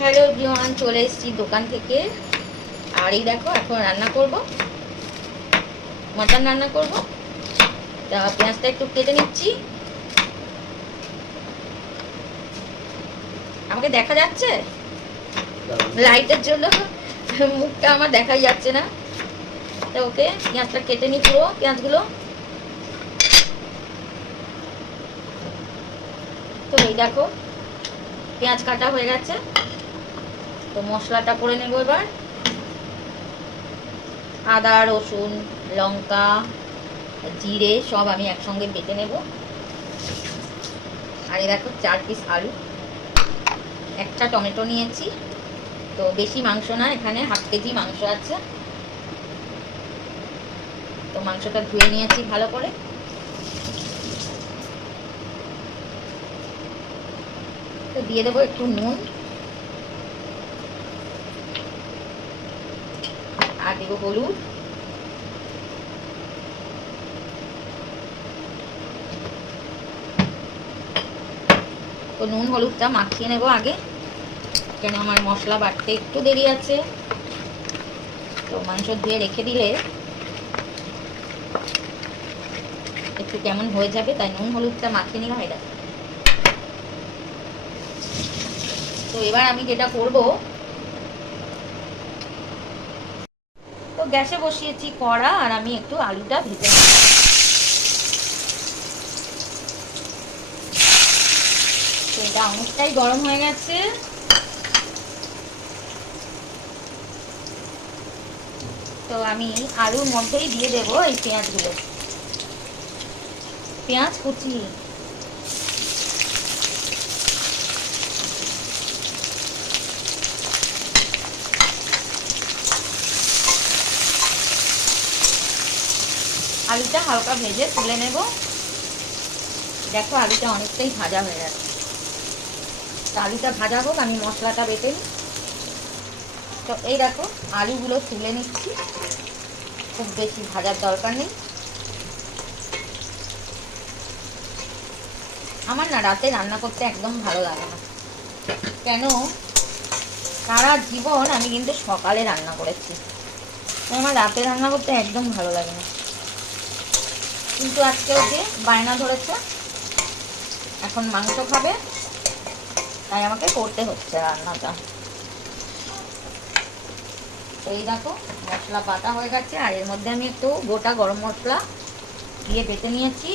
Hello everyone, চলে এসেছি দোকান থেকে। আর এই দেখো, এখন রান্না করব, মটন রান্না করব। তা পেঁয়াজটা একটু কেটে নিচ্ছি। আমাকে দেখা যাচ্ছে? লাইটের জন্য মুখটা আমার দেখাই যাচ্ছে না। তা ওকে পেঁয়াজটা কেটে নি, পুরো পেঁয়াজগুলো। তো এই দেখো, পেঁয়াজ কাটা হয়ে গেছে। তো মশলাটা করে নেব এবার। আদা, রসুন, লঙ্কা, জিরে সব আমি একসঙ্গে বেটে নেব। আর এই দেখো 4 পিস আলু, একটা টমেটো নিয়েছি। তো বেশি মাংস না, এখানে হাফ কেজি মাংস আছে। তো মাংসটা ধুয়ে নিয়েছি ভালো করে। তো দিয়ে দেবো একটু নুন, আর দেবো হলুদ। তো নুন হলুদটা মাখিয়ে নেব আগে, কেন আমার মশলা বাটতে একটু দেরি আছে। তো মাংস ধুয়ে রেখে দিলে একটু কেমন হয়ে যাবে, তাই নুন হলুদটা মাখিয়ে নিলাম। এটা তো এবার আমি যেটা করব, তো গ্যাসে বসিয়েছি কড়া, আর আমি একটু আলুটা ভেজে নেব। তো এটা অনেকটাই গরম হয়ে গেছে। তো আমি আলুর মধ্যেই দিয়ে দেবো এই পেঁয়াজগুলো, পেঁয়াজ কুচি। আলুটা হালকা ভেজে তুলে নেব। দেখো আলুটা অনেকটাই ভাজা হয়ে গেছে। তো আলুটা ভাজা হোক, আমি মশলাটা বেটে নিই। তো এই দেখো, আলুগুলো তুলে নিচ্ছি, খুব বেশি ভাজার দরকার নেই। আমার না রাতে রান্না করতে একদম ভালো লাগে না, কেন সারা জীবন আমি কিন্তু সকালে রান্না করেছি। আমার রাতে রান্না করতে একদম ভালো লাগে না। কিন্তু আজকে ওকে বায়না ধরেছে, এখন মাংস খাবে, তাই আমাকে করতে হচ্ছে রান্নাটা। তো এই দেখো, মশলা বাটা হয়ে গেছে, আর এর মধ্যে আমি একটু গোটা গরম মশলা দিয়ে বেটে নিয়েছি।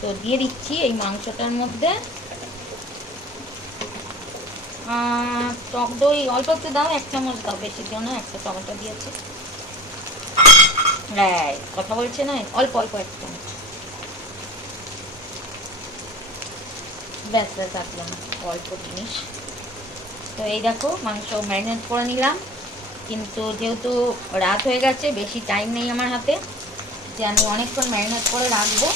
তো দিয়ে দিচ্ছি এই মাংসটার মধ্যে। টক দই অল্প একটু দাও, 1 চামচ দাও, বেশি দিও না, একটা টমেটো দিয়েছি। হ্যাঁ, কথা বলছে না, অল্প অল্প 1 চামচ, ব্যাস ব্যাস, আসলাম অল্প জিনিস। তো এই দেখো, মাংস ম্যারিনেট করে নিলাম। কিন্তু যেহেতু রাত হয়ে গেছে, বেশি টাইম নেই আমার হাতে যে আমি অনেকক্ষণ ম্যারিনেট করে রাখবো।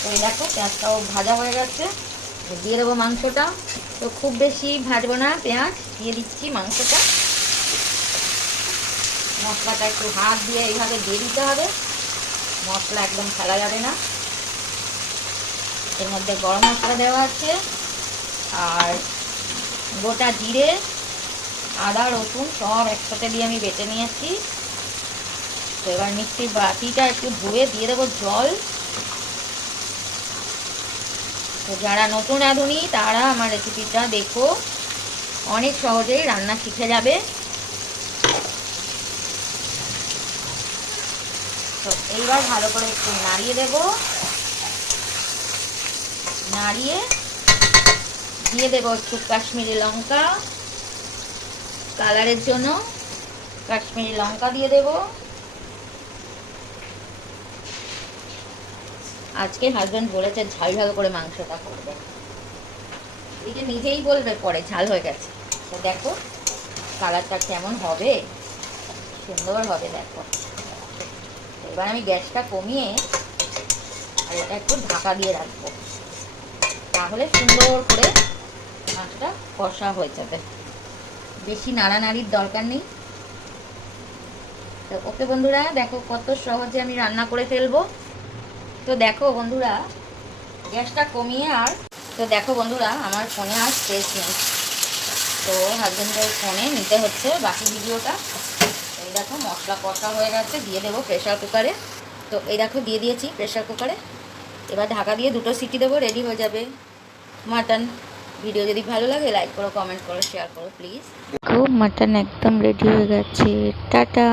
তো এই দেখো, পেঁয়াজটাও ভাজা হয়ে গেছে। দিয়ে দেবো মাংসটা। তো খুব বেশি ভাজবো না পেঁয়াজ, দিয়ে দিচ্ছি মাংসটা। মশলাটা একটু হাত দিয়ে এইভাবে দিয়ে দিতে হবে, মশলা একদম ফেলা যাবে না। এর মধ্যে গরম মশলা দেওয়া আছে, আর গোটা জিরে, আদা, রসুন সব একসাথে দিয়ে আমি বেটে নিয়েছি। তো এবার মিক্সির বাটিটা একটু ধুয়ে দিয়ে দেবো জল। তো যারা নতুন রাঁধুনি তারা আমার রেসিপিটা দেখো, অনেক সহজেই রান্না শিখে যাবে। তো এইবার ভালো করে একটু নাড়িয়ে দেব, নাড়িয়ে দিয়ে দেবো একটু কাশ্মীরি লঙ্কা, কালারের জন্য কাশ্মীরি লঙ্কা দিয়ে দেব। আজকে হাজবেন্ড বলেছে ঝাল ঝাল করে মাংসটা করবে, এটা নিজেই বলবে পরে ঝাল হয়ে গেছে। তো দেখো কালারটা কেমন হবে, সুন্দর হবে দেখো। এবার আমি গ্যাসটা কমিয়ে আর এটা একটু ঢাকা দিয়ে রাখবো, তাহলে সুন্দর করে মাংসটা কষা হয়ে যাবে, বেশি নাড়ানাড়ির দরকার নেই। তো ওকে বন্ধুরা, দেখো কত সহজে আমি রান্না করে ফেলবো। তো দেখো বন্ধুরা, গ্যাসটা কমিয়ে, আর তো দেখো বন্ধুরা, আমার ফোনে আর স্পেস নেই, তো হাজবেন্ডের ফোনে নিতে হচ্ছে বাকি ভিডিওটা। এই দেখো মশলা কষা হয়ে গেছে, দিয়ে দেবো প্রেশার কুকারে। তো এই দেখো দিয়ে দিয়েছি প্রেশার কুকারে। এবার ঢাকা দিয়ে 2টো সিটি দেবো, রেডি হয়ে যাবে মাটন। ভিডিও যদি ভালো লাগে লাইক করো, কমেন্ট করো, শেয়ার করো প্লিজ। খুব মাটন একদম রেডি হয়ে গেছে, টাটা।